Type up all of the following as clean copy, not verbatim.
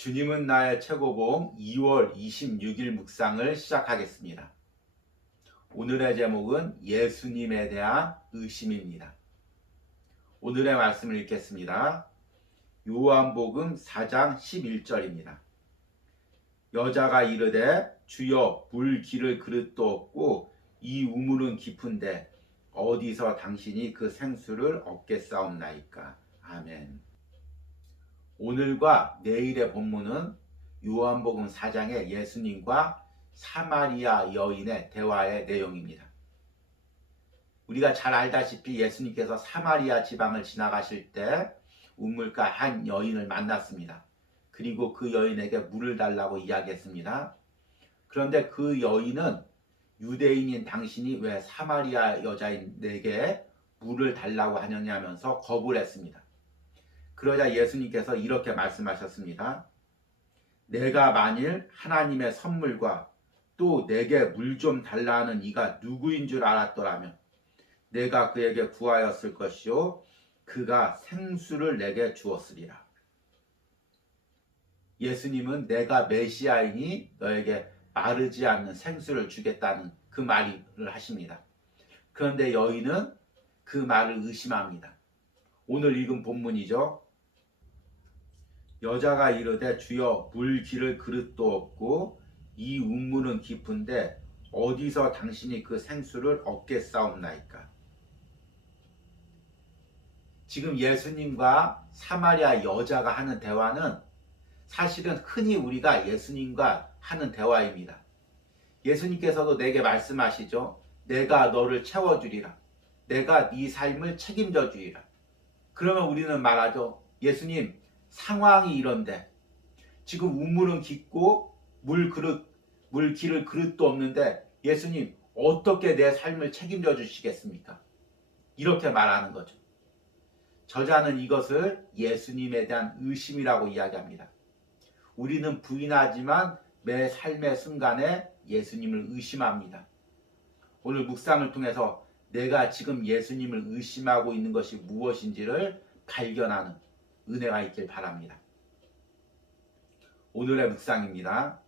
주님은 나의 최고봉 2월 26일 묵상을 시작하겠습니다. 오늘의 제목은 예수님에 대한 의심입니다. 오늘의 말씀을 읽겠습니다. 요한복음 4장 11절입니다. 여자가 이르되 주여 물 기를 그릇도 없고 이 우물은 깊은데 어디서 당신이 그 생수를 얻겠사옵나이까. 아멘. 오늘과 내일의 본문은 요한복음 4장의 예수님과 사마리아 여인의 대화의 내용입니다. 우리가 잘 알다시피 예수님께서 사마리아 지방을 지나가실 때 우물가 한 여인을 만났습니다. 그리고 그 여인에게 물을 달라고 이야기했습니다. 그런데 그 여인은 유대인인 당신이 왜 사마리아 여자인 내게 물을 달라고 하느냐면서 거부를 했습니다. 그러자 예수님께서 이렇게 말씀하셨습니다. 내가 만일 하나님의 선물과 또 내게 물 좀 달라는 이가 누구인 줄 알았더라면 내가 그에게 구하였을 것이요 그가 생수를 내게 주었으리라. 예수님은 내가 메시아이니 너에게 마르지 않는 생수를 주겠다는 그 말을 하십니다. 그런데 여인은 그 말을 의심합니다. 오늘 읽은 본문이죠. 여자가 이르되 주여 물 기를 그릇도 없고 이 우물은 깊은데 어디서 당신이 그 생수를 얻겠사옵나이까. 지금 예수님과 사마리아 여자가 하는 대화는 사실은 흔히 우리가 예수님과 하는 대화입니다. 예수님께서도 내게 말씀하시죠. 내가 너를 채워주리라. 내가 네 삶을 책임져 주리라. 그러면 우리는 말하죠. 예수님, 상황이 이런데 지금 우물은 깊고 물 기를 그릇도 없는데 예수님 어떻게 내 삶을 책임져 주시겠습니까? 이렇게 말하는 거죠. 저자는 이것을 예수님에 대한 의심이라고 이야기합니다. 우리는 부인하지만 매 삶의 순간에 예수님을 의심합니다. 오늘 묵상을 통해서 내가 지금 예수님을 의심하고 있는 것이 무엇인지를 발견하는 은혜가 있길 바랍니다. 오늘의 묵상입니다.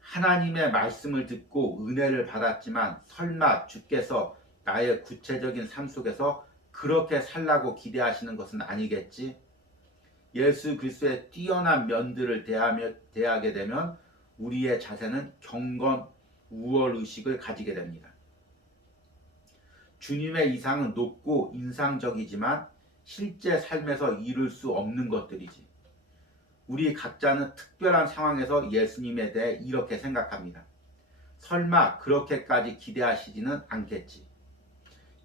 하나님의 말씀을 듣고 은혜를 받았지만 설마 주께서 나의 구체적인 삶 속에서 그렇게 살라고 기대하시는 것은 아니겠지? 예수 그리스도의 뛰어난 면들을 대하게 되면 우리의 자세는 경건 우월의식을 가지게 됩니다. 주님의 이상은 높고 인상적이지만 실제 삶에서 이룰 수 없는 것들이지. 우리 각자는 특별한 상황에서 예수님에 대해 이렇게 생각합니다. 설마 그렇게까지 기대하시지는 않겠지.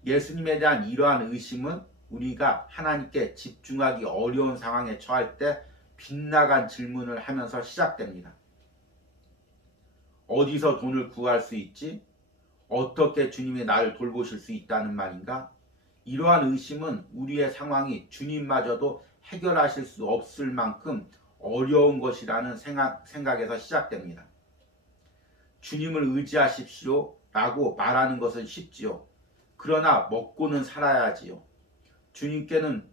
예수님에 대한 이러한 의심은 우리가 하나님께 집중하기 어려운 상황에 처할 때 빗나간 질문을 하면서 시작됩니다. 어디서 돈을 구할 수 있지? 어떻게 주님이 나를 돌보실 수 있다는 말인가? 이러한 의심은 우리의 상황이 주님마저도 해결하실 수 없을 만큼 어려운 것이라는 생각에서 시작됩니다. 주님을 의지하십시오 라고 말하는 것은 쉽지요. 그러나 먹고는 살아야지요. 주님께는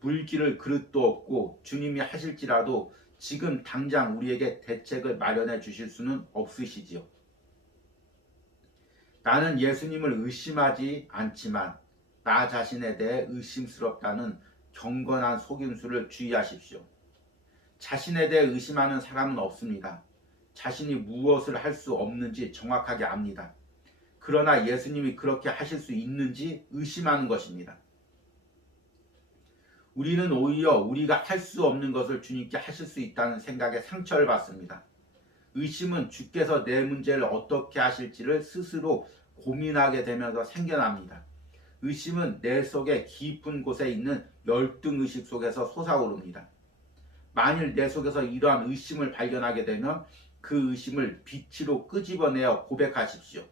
물기를 그릇도 없고 주님이 하실지라도 지금 당장 우리에게 대책을 마련해 주실 수는 없으시지요. 나는 예수님을 의심하지 않지만 나 자신에 대해 의심스럽다는 경건한 속임수를 주의하십시오. 자신에 대해 의심하는 사람은 없습니다. 자신이 무엇을 할 수 없는지 정확하게 압니다. 그러나 예수님이 그렇게 하실 수 있는지 의심하는 것입니다. 우리는 오히려 우리가 할 수 없는 것을 주님께 하실 수 있다는 생각에 상처를 받습니다. 의심은 주께서 내 문제를 어떻게 하실지를 스스로 고민하게 되면서 생겨납니다. 의심은 내 속에 깊은 곳에 있는 열등의식 속에서 솟아오릅니다. 만일 내 속에서 이러한 의심을 발견하게 되면 그 의심을 빛으로 끄집어내어 고백하십시오.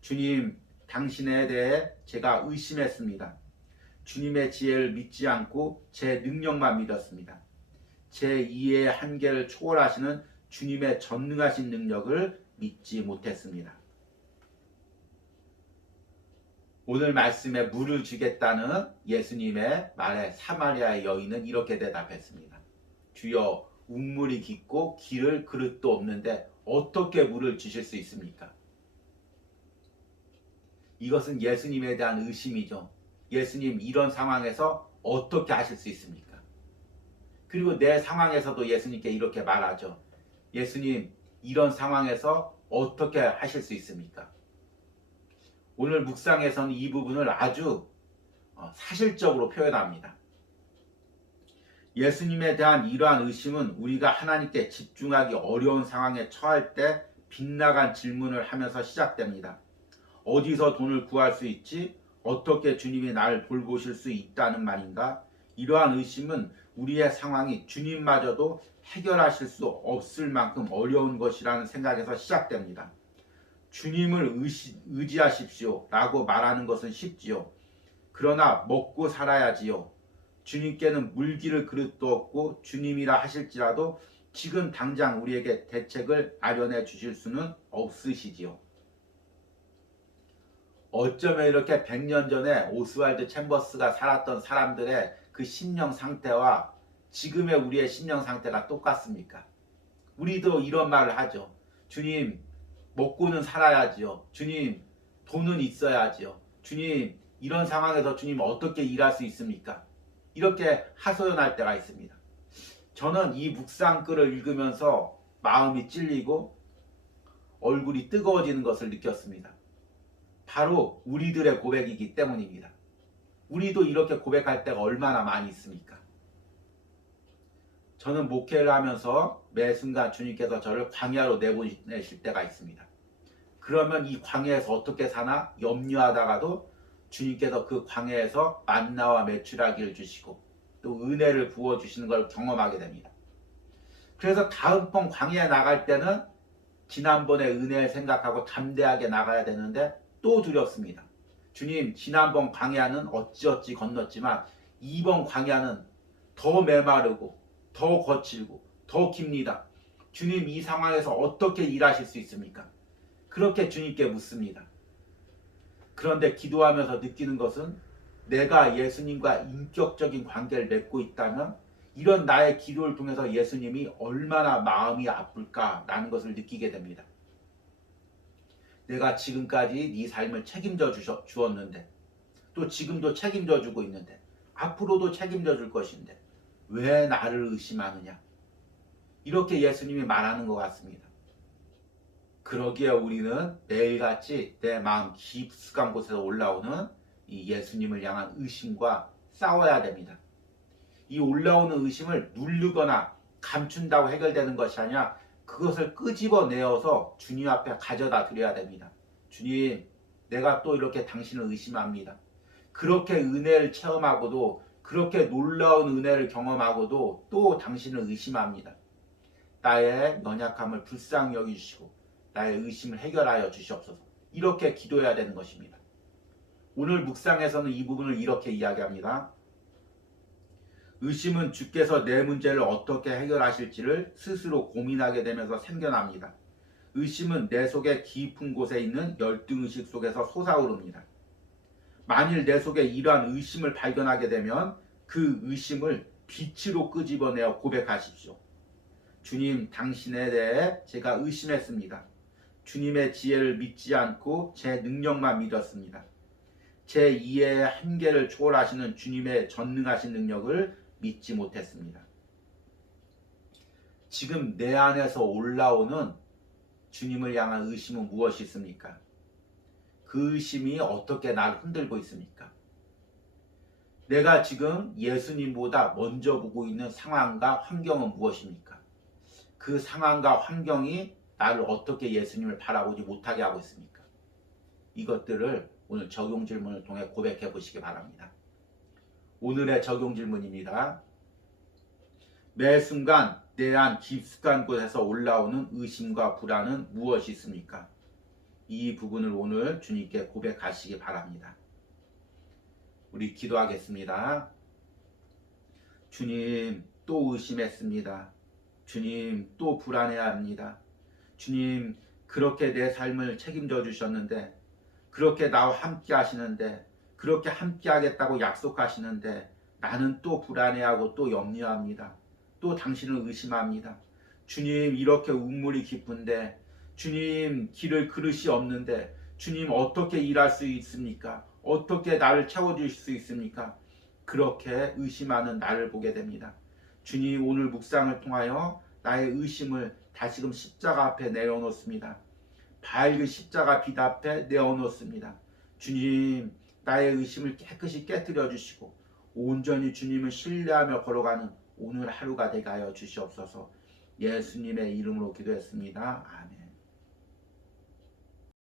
주님, 당신에 대해 제가 의심했습니다. 주님의 지혜를 믿지 않고 제 능력만 믿었습니다. 제 이해의 한계를 초월하시는 주님의 전능하신 능력을 믿지 못했습니다. 오늘 말씀에 물을 주겠다는 예수님의 말에 사마리아의 여인은 이렇게 대답했습니다. 주여, 우물이 깊고 기를 그릇도 없는데 어떻게 물을 주실 수 있습니까? 이것은 예수님에 대한 의심이죠. 예수님, 이런 상황에서 어떻게 하실 수 있습니까? 그리고 내 상황에서도 예수님께 이렇게 말하죠. 예수님, 이런 상황에서 어떻게 하실 수 있습니까? 오늘 묵상에서는 이 부분을 아주 사실적으로 표현합니다. 예수님에 대한 이러한 의심은 우리가 하나님께 집중하기 어려운 상황에 처할 때 빗나간 질문을 하면서 시작됩니다. 어디서 돈을 구할 수 있지? 어떻게 주님이 나를 돌보실 수 있다는 말인가? 이러한 의심은 우리의 상황이 주님마저도 해결하실 수 없을 만큼 어려운 것이라는 생각에서 시작됩니다. 주님을 의지하십시오 라고 말하는 것은 쉽지요. 그러나 먹고 살아야지요. 주님께는 물기를 그릇도 없고 주님이라 하실지라도 지금 당장 우리에게 대책을 마련해 주실 수는 없으시지요. 어쩌면 이렇게 100년 전에 오스왈드 챔버스가 살았던 사람들의 그 심령 상태와 지금의 우리의 심령 상태가 똑같습니까? 우리도 이런 말을 하죠. 주님, 먹고는 살아야지요. 주님, 돈은 있어야지요. 주님, 이런 상황에서 주님 어떻게 일할 수 있습니까? 이렇게 하소연할 때가 있습니다. 저는 이 묵상글을 읽으면서 마음이 찔리고 얼굴이 뜨거워지는 것을 느꼈습니다. 바로 우리들의 고백이기 때문입니다. 우리도 이렇게 고백할 때가 얼마나 많이 있습니까? 저는 목회를 하면서 매 순간 주님께서 저를 광야로 내보내실 때가 있습니다. 그러면 이 광야에서 어떻게 사나 염려하다가도 주님께서 그 광야에서 만나와 메추라기를 주시고 또 은혜를 부어주시는 걸 경험하게 됩니다. 그래서 다음번 광야에 나갈 때는 지난번의 은혜를 생각하고 담대하게 나가야 되는데 또 두렵습니다. 주님, 지난번 광야는 어찌어찌 건넜지만 이번 광야는 더 메마르고 더 거칠고 더 깁니다. 주님, 이 상황에서 어떻게 일하실 수 있습니까? 그렇게 주님께 묻습니다. 그런데 기도하면서 느끼는 것은 내가 예수님과 인격적인 관계를 맺고 있다면 이런 나의 기도를 통해서 예수님이 얼마나 마음이 아플까라는 것을 느끼게 됩니다. 내가 지금까지 네 삶을 책임져 주었는데 또 지금도 책임져 주고 있는데 앞으로도 책임져 줄 것인데 왜 나를 의심하느냐? 이렇게 예수님이 말하는 것 같습니다. 그러기에 우리는 매일같이 내 마음 깊숙한 곳에서 올라오는 이 예수님을 향한 의심과 싸워야 됩니다. 이 올라오는 의심을 누르거나 감춘다고 해결되는 것이 아니라 그것을 끄집어내어서 주님 앞에 가져다 드려야 됩니다. 주님, 내가 또 이렇게 당신을 의심합니다. 그렇게 은혜를 체험하고도 그렇게 놀라운 은혜를 경험하고도 또 당신을 의심합니다. 나의 연약함을 불쌍히 여기주시고 나의 의심을 해결하여 주시옵소서. 이렇게 기도해야 되는 것입니다. 오늘 묵상에서는 이 부분을 이렇게 이야기합니다. 의심은 주께서 내 문제를 어떻게 해결하실지를 스스로 고민하게 되면서 생겨납니다. 의심은 내 속의 깊은 곳에 있는 열등의식 속에서 솟아오릅니다. 만일 내 속에 이러한 의심을 발견하게 되면 그 의심을 빛으로 끄집어내어 고백하십시오. 주님, 당신에 대해 제가 의심했습니다. 주님의 지혜를 믿지 않고 제 능력만 믿었습니다. 제 이해의 한계를 초월하시는 주님의 전능하신 능력을 믿지 못했습니다. 지금 내 안에서 올라오는 주님을 향한 의심은 무엇이 있습니까? 그 의심이 어떻게 나를 흔들고 있습니까? 내가 지금 예수님보다 먼저 보고 있는 상황과 환경은 무엇입니까? 그 상황과 환경이 나를 어떻게 예수님을 바라보지 못하게 하고 있습니까? 이것들을 오늘 적용 질문을 통해 고백해 보시기 바랍니다. 오늘의 적용 질문입니다. 매 순간 내 안 깊숙한 곳에서 올라오는 의심과 불안은 무엇이 있습니까? 이 부분을 오늘 주님께 고백하시기 바랍니다. 우리 기도하겠습니다. 주님, 또 의심했습니다. 주님, 또 불안해합니다. 주님, 그렇게 내 삶을 책임져 주셨는데 그렇게 나와 함께 하시는데, 그렇게 함께 하겠다고 약속하시는데 나는 또 불안해하고 또 염려합니다. 또 당신을 의심합니다. 주님, 이렇게 운물이 깊은데, 주님, 길을 그릇이 없는데 주님, 어떻게 일할 수 있습니까? 어떻게 나를 채워주실 수 있습니까? 그렇게 의심하는 나를 보게 됩니다. 주님, 오늘 묵상을 통하여 나의 의심을 다시금 십자가 앞에 내어놓습니다. 밝은 십자가 빛 앞에 내어놓습니다. 주님, 나의 의심을 깨끗이 깨뜨려 주시고 온전히 주님을 신뢰하며 걸어가는 오늘 하루가 되게 하여 주시옵소서. 예수님의 이름으로 기도했습니다. 아멘.